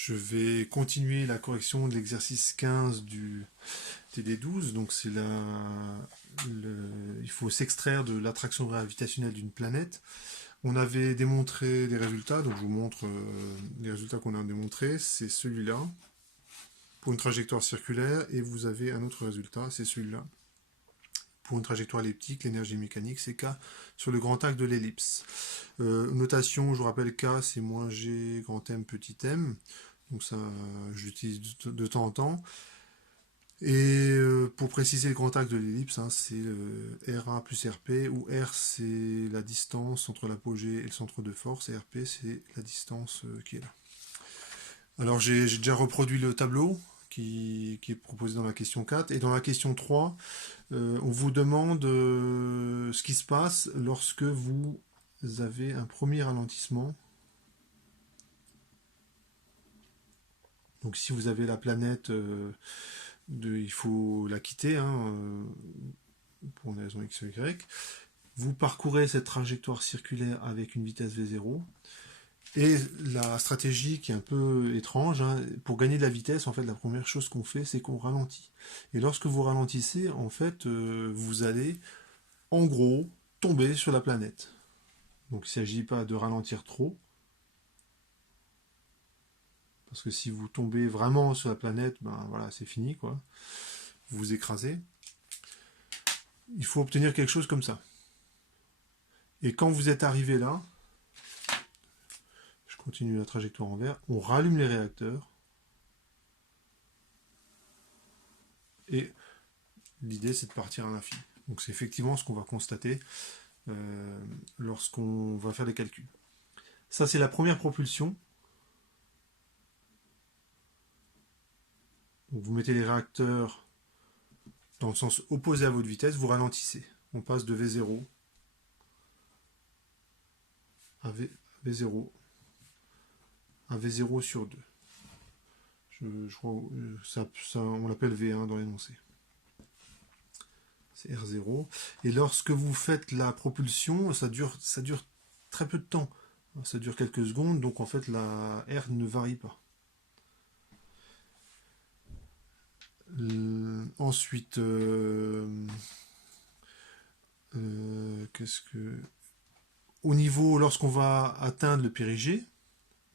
Je vais continuer la correction de l'exercice 15 du TD12. Donc il faut s'extraire de l'attraction gravitationnelle d'une planète. On avait démontré des résultats, donc je vous montre les résultats qu'on a démontrés. C'est celui-là, pour une trajectoire circulaire, et vous avez un autre résultat, c'est celui-là. Pour une trajectoire elliptique, l'énergie mécanique, c'est K sur le grand axe de l'ellipse. Notation, je vous rappelle, K, c'est moins G, grand M, petit m. Donc ça, j'utilise de temps en temps. Et pour préciser le grand axe de l'ellipse, hein, c'est RA plus RP, où R c'est la distance entre l'apogée et le centre de force, et RP c'est la distance qui est là. Alors j'ai déjà reproduit le tableau qui est proposé dans la question 4, et dans la question 3, on vous demande ce qui se passe lorsque vous avez un premier ralentissement. Donc si vous avez la planète, il faut la quitter, hein, pour une raison x ou y. Vous parcourez cette trajectoire circulaire avec une vitesse v0. Et la stratégie qui est un peu étrange, hein, pour gagner de la vitesse, en fait, la première chose qu'on fait, c'est qu'on ralentit. Et lorsque vous ralentissez, en fait, vous allez, en gros, tomber sur la planète. Donc il ne s'agit pas de ralentir trop, parce que si vous tombez vraiment sur la planète, ben voilà, c'est fini, quoi. Vous vous écrasez. Il faut obtenir quelque chose comme ça. Et quand vous êtes arrivé là, je continue la trajectoire en vert, on rallume les réacteurs. Et l'idée, c'est de partir à l'infini. Donc c'est effectivement ce qu'on va constater lorsqu'on va faire les calculs. Ça, c'est la première propulsion. Donc vous mettez les réacteurs dans le sens opposé à votre vitesse, vous ralentissez. On passe de V0 à V0 à V0 sur 2. Je crois on l'appelle V1 dans l'énoncé. C'est R0. Et lorsque vous faites la propulsion, ça dure très peu de temps. Ça dure quelques secondes, donc en fait la R ne varie pas. Ensuite, au niveau, lorsqu'on va atteindre le périgée,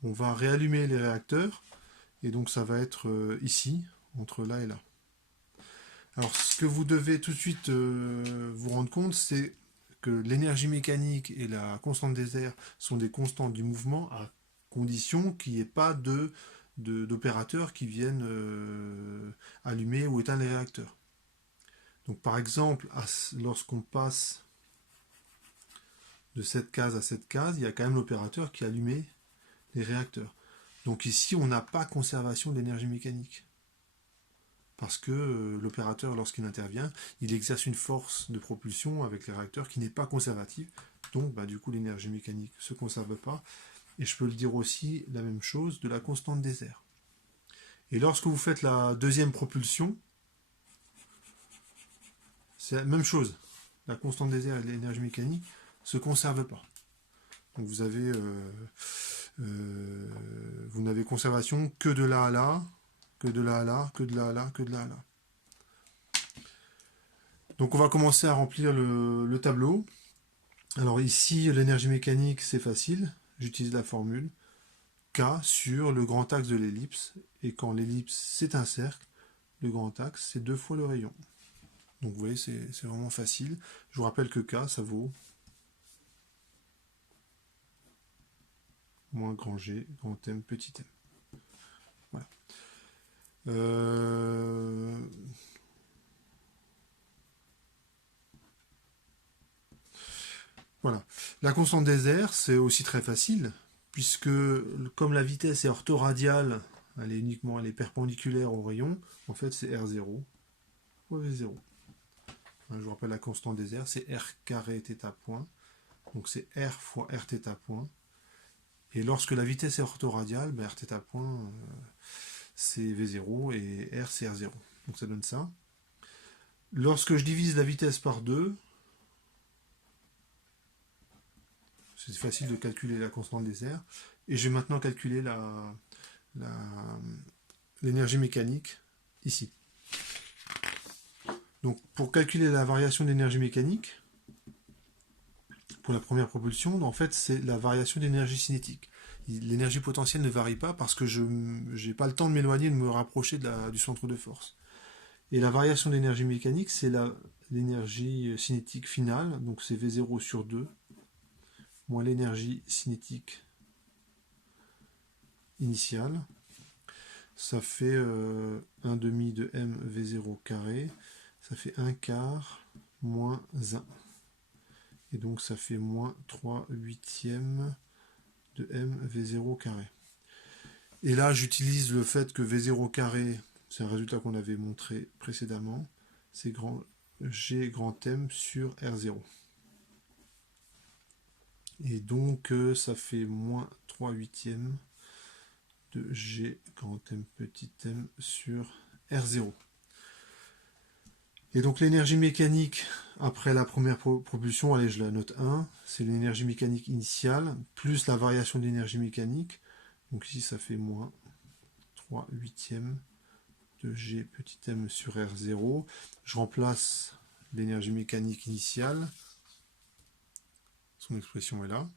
on va réallumer les réacteurs, et donc ça va être ici, entre là et là. Alors, ce que vous devez tout de suite vous rendre compte, c'est que l'énergie mécanique et la constante des airs sont des constantes du mouvement à condition qu'il n'y ait pas d'opérateurs qui viennent allumer ou éteindre les réacteurs. Donc par exemple, lorsqu'on passe de cette case à cette case, il y a quand même l'opérateur qui a allumé les réacteurs. Donc ici, on n'a pas conservation d'énergie mécanique. Parce que l'opérateur, lorsqu'il intervient, il exerce une force de propulsion avec les réacteurs qui n'est pas conservative. Donc, du coup, l'énergie mécanique ne se conserve pas. Et je peux le dire aussi, la même chose de la constante des airs. Et lorsque vous faites la deuxième propulsion, c'est la même chose. La constante des airs et l'énergie mécanique ne se conservent pas. Donc vous n'avez conservation que de là à là, que de là à là, que de là à là, que de là à là. Donc on va commencer à remplir le tableau. Alors ici, l'énergie mécanique, c'est facile. J'utilise la formule K sur le grand axe de l'ellipse. Et quand l'ellipse, c'est un cercle, le grand axe, c'est 2 fois le rayon. Donc vous voyez, c'est vraiment facile. Je vous rappelle que K, ça vaut moins grand G, grand M, petit m. Voilà. Voilà. La constante des airs, c'est aussi très facile, puisque comme la vitesse est orthoradiale, elle est perpendiculaire au rayon, en fait c'est R0 fois V0. Je vous rappelle la constante des airs, c'est R carré θ point, donc c'est R fois R θ point. Et lorsque la vitesse est orthoradiale, R θ point c'est V0 et R c'est R0. Donc ça donne ça. Lorsque je divise la vitesse par 2, c'est facile de calculer la constante des airs. Et je vais maintenant calculer l'énergie mécanique ici. Donc pour calculer la variation d'énergie mécanique, pour la première propulsion, en fait c'est la variation d'énergie cinétique. L'énergie potentielle ne varie pas parce que je n'ai pas le temps de m'éloigner, de me rapprocher du centre de force. Et la variation d'énergie mécanique, c'est l'énergie cinétique finale, donc c'est V0 sur 2, moins l'énergie cinétique initiale. Ça fait 1 demi de m V0 carré, ça fait 1 quart moins 1. Et donc ça fait moins 3 huitièmes de m V0 carré. Et là j'utilise le fait que V0 carré, c'est un résultat qu'on avait montré précédemment, c'est G grand M sur R0. Et donc ça fait moins 3 huitièmes de G grand M petit m sur R0. Et donc l'énergie mécanique après la première propulsion, allez je la note 1, c'est l'énergie mécanique initiale plus la variation d'énergie mécanique. Donc ici ça fait moins 3 huitièmes de G petit m sur R0. Je remplace l'énergie mécanique initiale. Son expression est là.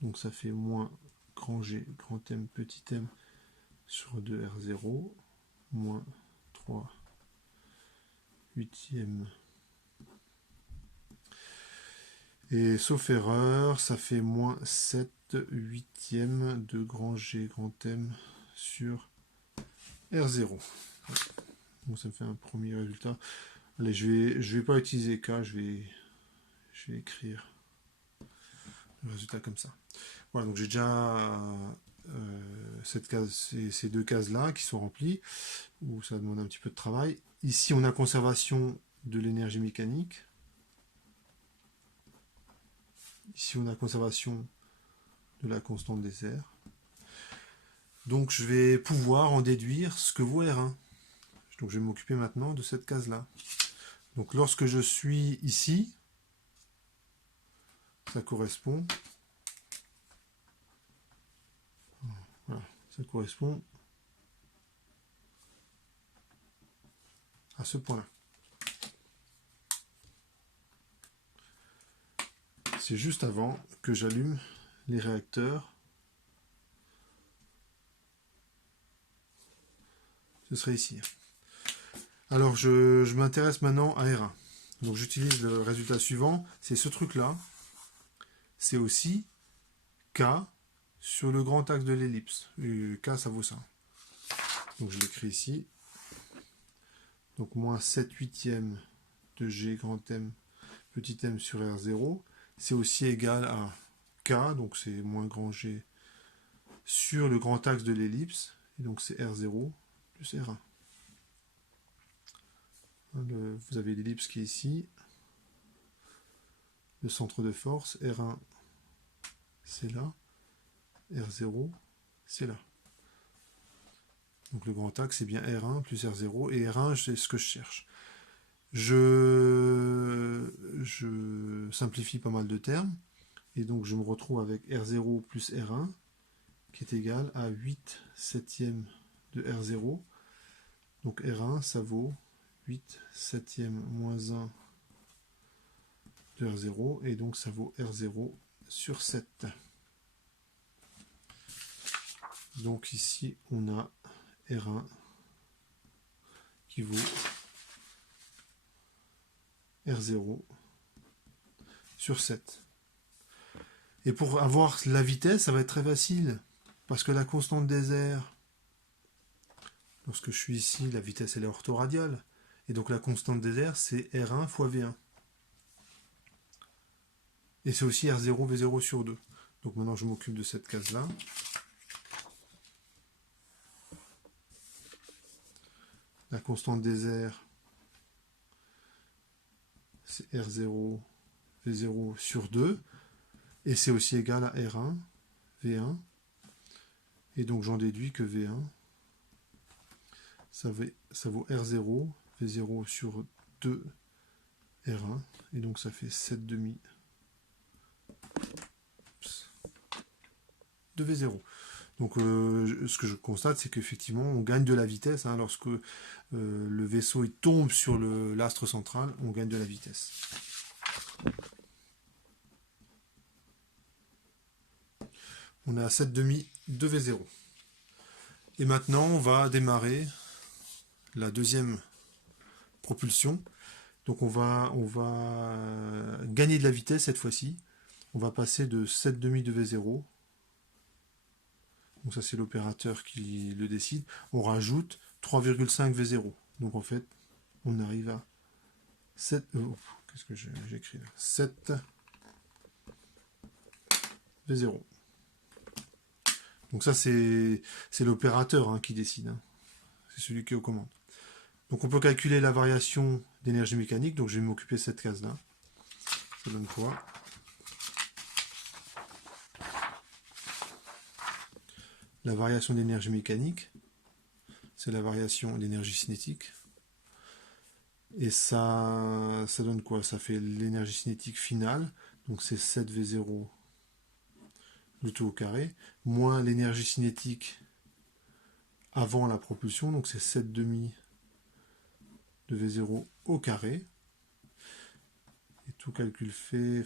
Donc ça fait moins grand G grand M petit m sur 2R0 moins 3 huitièmes. Et sauf erreur, ça fait moins 7 huitièmes de grand G grand M sur R0. Donc ça me fait un premier résultat. Allez, je vais pas utiliser K, je vais écrire le résultat comme ça. Voilà, donc j'ai déjà ces deux cases-là qui sont remplies, où ça demande un petit peu de travail. Ici, on a conservation de l'énergie mécanique. Ici, on a conservation de la constante des airs. Donc, je vais pouvoir en déduire ce que vaut R1. Donc, je vais m'occuper maintenant de cette case-là. Donc, lorsque je suis ici, ça correspond... Voilà, ça correspond à ce point-là. C'est juste avant que j'allume les réacteurs. Ce serait ici. Alors, je m'intéresse maintenant à R1. Donc, j'utilise le résultat suivant. C'est ce truc-là. C'est aussi K sur le grand axe de l'ellipse. K, ça vaut ça. Donc, je l'écris ici. Donc, moins 7 huitièmes de G grand M petit m sur R0. C'est aussi égal à K, donc c'est moins grand G sur le grand axe de l'ellipse. Et donc, c'est R0 plus R1. Vous avez l'ellipse qui est ici. Le centre de force, R1, c'est là. R0, c'est là. Donc le grand axe, c'est bien R1 plus R0. Et R1, c'est ce que je cherche. Je simplifie pas mal de termes. Et donc je me retrouve avec R0 plus R1, qui est égal à 8 septièmes de R0. Donc R1, ça vaut 8 septièmes moins 1 de R0. Et donc ça vaut R0 sur 7. Donc ici, on a R1 qui vaut R0 sur 7. Et pour avoir la vitesse, ça va être très facile. Parce que la constante des airs, lorsque je suis ici, la vitesse elle est orthoradiale. Et donc la constante des airs, c'est R1 fois V1. Et c'est aussi R0, V0 sur 2. Donc maintenant, je m'occupe de cette case-là. La constante des airs, c'est R0, V0 sur 2. Et c'est aussi égal à R1, V1. Et donc j'en déduis que V1, ça vaut R0, V0 sur 2, R1. Et donc ça fait 7 demi. de V0. Donc ce que je constate, c'est qu'effectivement, on gagne de la vitesse. Hein, lorsque le vaisseau il tombe sur l'astre central, on gagne de la vitesse. On est à 7,5 de V0. Et maintenant, on va démarrer la deuxième propulsion. Donc on va gagner de la vitesse cette fois-ci. On va passer de 7,5 de V0. Donc ça c'est l'opérateur qui le décide. On rajoute 3,5 V0. Donc en fait, on arrive à 7... qu'est-ce que j'ai écrit là 7 V0. Donc ça c'est l'opérateur hein, qui décide. Hein. C'est celui qui est aux commandes. Donc on peut calculer la variation d'énergie mécanique. Donc je vais m'occuper de cette case-là. Ça donne quoi? La variation d'énergie mécanique, c'est la variation d'énergie cinétique. Et ça donne quoi? Ça fait l'énergie cinétique finale. Donc c'est 7V0 le tout au carré, moins l'énergie cinétique avant la propulsion. Donc c'est 7,5 de V0 au carré. Et tout calcul fait,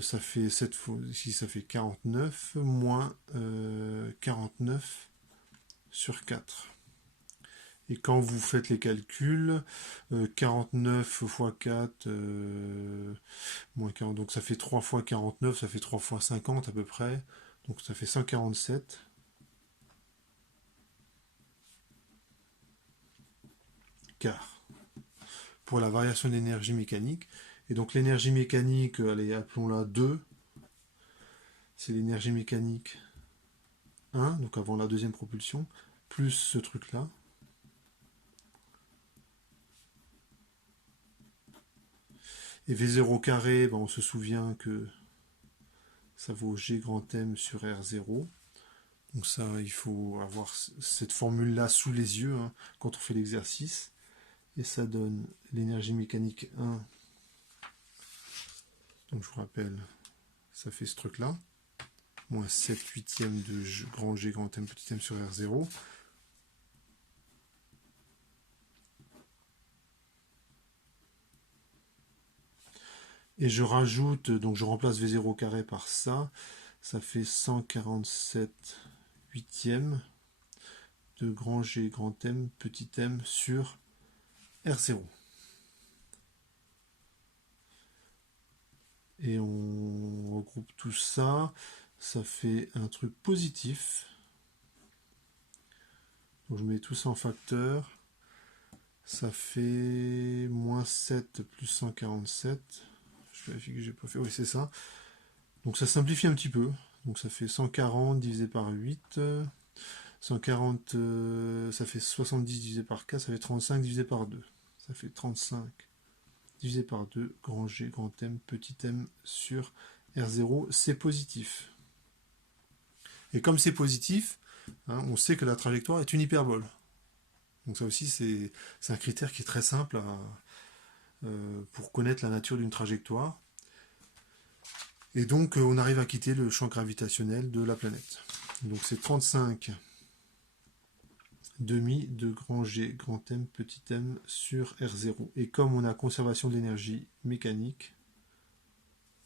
ça fait 7 fois, ici ça fait 49, moins 49 sur 4. Et quand vous faites les calculs, 49 fois 4, moins 40, donc ça fait 3 fois 49, ça fait 3 fois 50 à peu près, donc ça fait 147. Car pour la variation d'énergie mécanique. Et donc l'énergie mécanique, allez, appelons-la 2. C'est l'énergie mécanique 1, donc avant la deuxième propulsion, plus ce truc-là. Et V0 carré, ben on se souvient que ça vaut G grand M sur R0. Donc ça, il faut avoir cette formule-là sous les yeux hein, quand on fait l'exercice. Et ça donne l'énergie mécanique 1. Donc je vous rappelle, ça fait ce truc-là. Moins 7 huitièmes de grand G grand M petit m sur R0. Et je rajoute, donc je remplace V0 carré par ça. Ça fait 147 huitièmes de grand G grand M petit m sur R0. Et on regroupe tout ça. Ça fait un truc positif. Donc je mets tout ça en facteur. Ça fait moins 7 plus 147. Je vérifie que j'ai pas fait. Oui, c'est ça. Donc ça simplifie un petit peu. Donc ça fait 140 divisé par 8. 140, ça fait 70 divisé par 4. Ça fait 35 divisé par 2. Ça fait 35 divisé par 2. Grand G, grand M, petit m sur R0. C'est positif. Et comme c'est positif, hein, on sait que la trajectoire est une hyperbole. Donc ça aussi, c'est un critère qui est très simple pour connaître la nature d'une trajectoire. Et donc, on arrive à quitter le champ gravitationnel de la planète. Donc c'est 35 demi de grand G, grand M, petit m sur R0. Et comme on a conservation de l'énergie mécanique,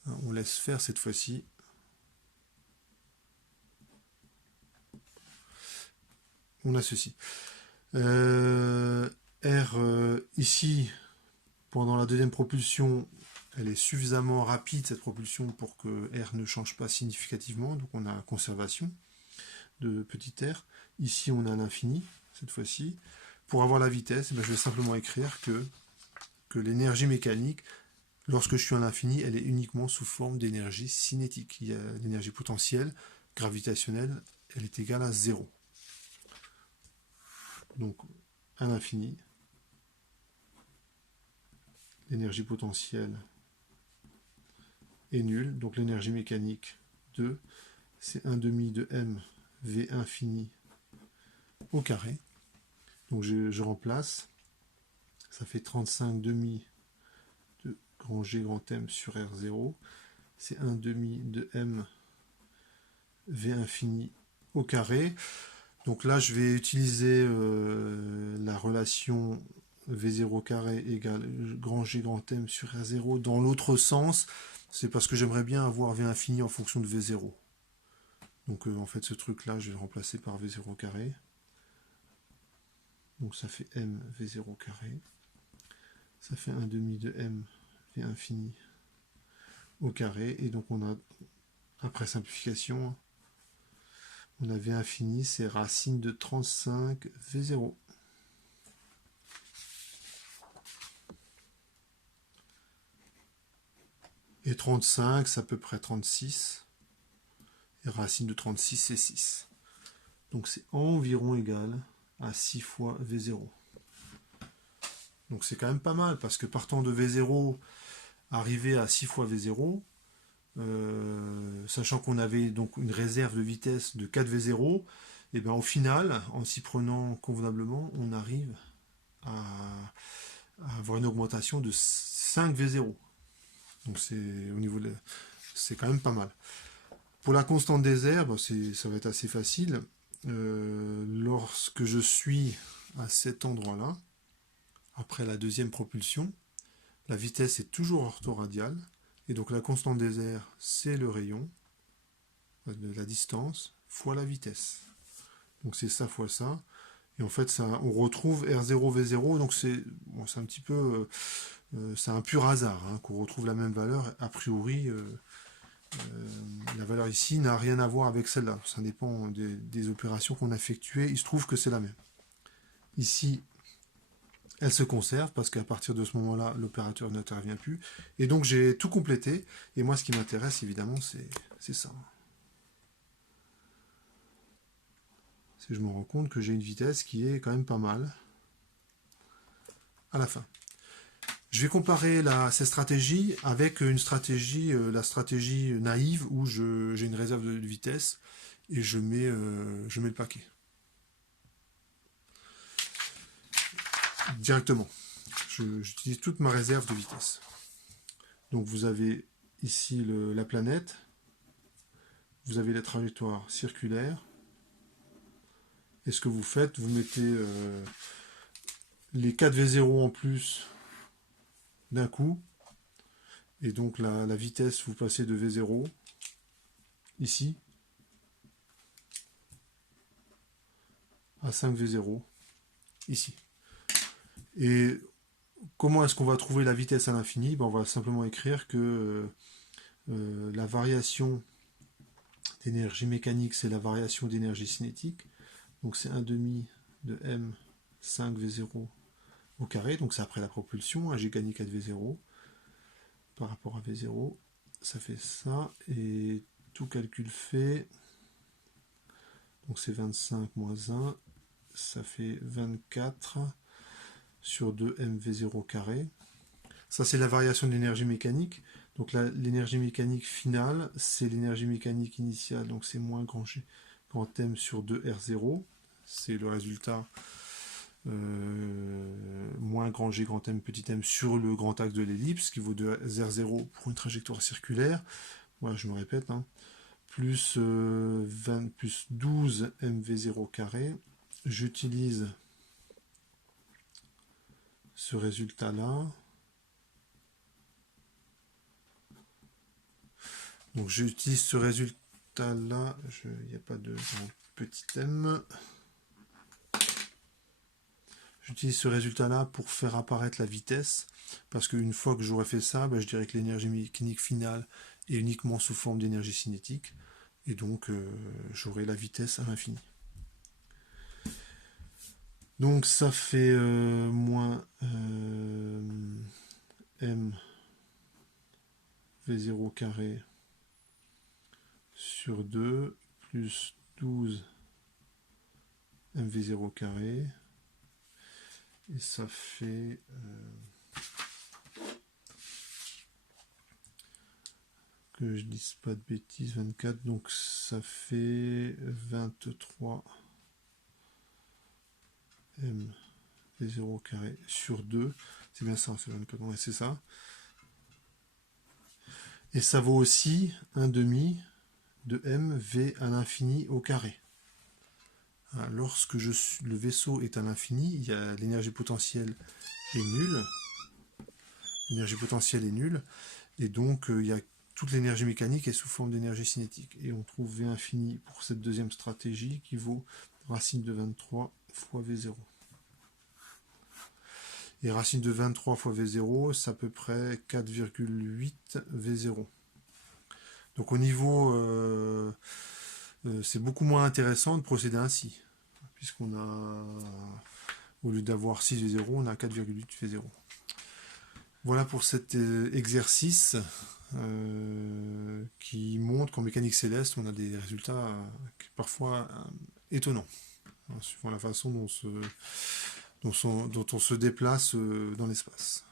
hein, on laisse faire cette fois-ci. On a ceci. R ici, pendant la deuxième propulsion, elle est suffisamment rapide cette propulsion pour que R ne change pas significativement, donc on a conservation de petit r. Ici on a l'infini, cette fois-ci. Pour avoir la vitesse, je vais simplement écrire que l'énergie mécanique, lorsque je suis en infini, elle est uniquement sous forme d'énergie cinétique. Il y a l'énergie potentielle, gravitationnelle, elle est égale à 0. Donc à l'infini, l'énergie potentielle est nulle, donc l'énergie mécanique 2, c'est 1 demi de m v infini au carré. Donc je remplace, ça fait 35 demi de grand G grand M sur R0, c'est 1 demi de m V infini au carré. Donc là, je vais utiliser la relation V0 carré égale grand G grand M sur R0 dans l'autre sens. C'est parce que j'aimerais bien avoir V infini en fonction de V0. Donc en fait, ce truc-là, je vais le remplacer par V0 carré. Donc ça fait M V0 carré. Ça fait 1 demi de M V infini au carré. Et donc on a, après simplification, on a V infini, c'est racine de 35 V0. Et 35, c'est à peu près 36. Et racine de 36, c'est 6. Donc c'est environ égal à 6 fois V0. Donc c'est quand même pas mal, parce que partant de V0, arriver à 6 fois V0, sachant qu'on avait donc une réserve de vitesse de 4 V0, et bien au final, en s'y prenant convenablement, on arrive à avoir une augmentation de 5 V0. Donc c'est au niveau de, c'est quand même pas mal. Pour la constante des airs, bon, ça va être assez facile. Lorsque je suis à cet endroit-là, après la deuxième propulsion, la vitesse est toujours orthoradiale, et donc la constante des airs, c'est le rayon de la distance fois la vitesse. Donc c'est ça fois ça. Et en fait, ça, on retrouve R0, V0, donc c'est bon, un petit peu... c'est un pur hasard hein, qu'on retrouve la même valeur. A priori, la valeur ici n'a rien à voir avec celle-là. Ça dépend des opérations qu'on a effectuées. Il se trouve que c'est la même. Ici, elle se conserve parce qu'à partir de ce moment-là, l'opérateur n'intervient plus. Et donc, j'ai tout complété. Et moi, ce qui m'intéresse, évidemment, c'est ça. C'est que je me rends compte que j'ai une vitesse qui est quand même pas mal à la fin. Je vais comparer cette stratégie avec une stratégie, la stratégie naïve où j'ai une réserve de vitesse et je mets le paquet. Directement. J'utilise toute ma réserve de vitesse. Donc vous avez ici la planète, vous avez la trajectoire circulaire, et ce que vous faites, vous mettez les 4 V0 en plus d'un coup, et donc la vitesse, vous passez de V0 ici à 5 V0 ici. Et comment est-ce qu'on va trouver la vitesse à l'infini? On va simplement écrire que la variation d'énergie mécanique, c'est la variation d'énergie cinétique. Donc c'est 1 demi de M 5 V0 au carré. Donc c'est après la propulsion. Hein, j'ai gagné 4 V0 par rapport à V0. Ça fait ça. Et tout calcul fait. Donc c'est 25 moins 1. Ça fait 24 sur 2 MV0 carré. Ça, c'est la variation de l'énergie mécanique. Donc l'énergie mécanique finale, c'est l'énergie mécanique initiale. Donc c'est moins grand G, grand M sur 2 R0. C'est le résultat moins grand G, grand M, petit m sur le grand axe de l'ellipse, qui vaut 2 R0 pour une trajectoire circulaire. Voilà, je me répète. Hein. Plus 12 MV0 carré. J'utilise ce résultat-là. Donc j'utilise ce résultat-là. Il n'y a pas de petit m. J'utilise ce résultat-là pour faire apparaître la vitesse. Parce qu'une fois que j'aurai fait ça, je dirais que l'énergie mécanique finale est uniquement sous forme d'énergie cinétique. Et donc j'aurai la vitesse à l'infini. Donc ça fait moins m v0 carré sur 2 plus 12 mv0 carré. Et ça fait que je dise pas de bêtises, 24, donc ça fait 23 m v0 carré sur 2. C'est bien ça, c'est 24, ouais, c'est ça. Et ça vaut aussi 1 demi de mv à l'infini au carré. Lorsque le vaisseau est à l'infini, l'énergie potentielle est nulle. L'énergie potentielle est nulle. Et donc, toute l'énergie mécanique est sous forme d'énergie cinétique. Et on trouve V infini pour cette deuxième stratégie qui vaut racine de 23 fois V0. Et racine de 23 fois V0, c'est à peu près 4,8 V0. Donc au niveau... c'est beaucoup moins intéressant de procéder ainsi. Puisqu'on a... Au lieu d'avoir 6 V0, on a 4,8 V0. Voilà pour cet exercice qui montre qu'en mécanique céleste, on a des résultats parfois étonnants, suivant la façon dont on se déplace dans l'espace.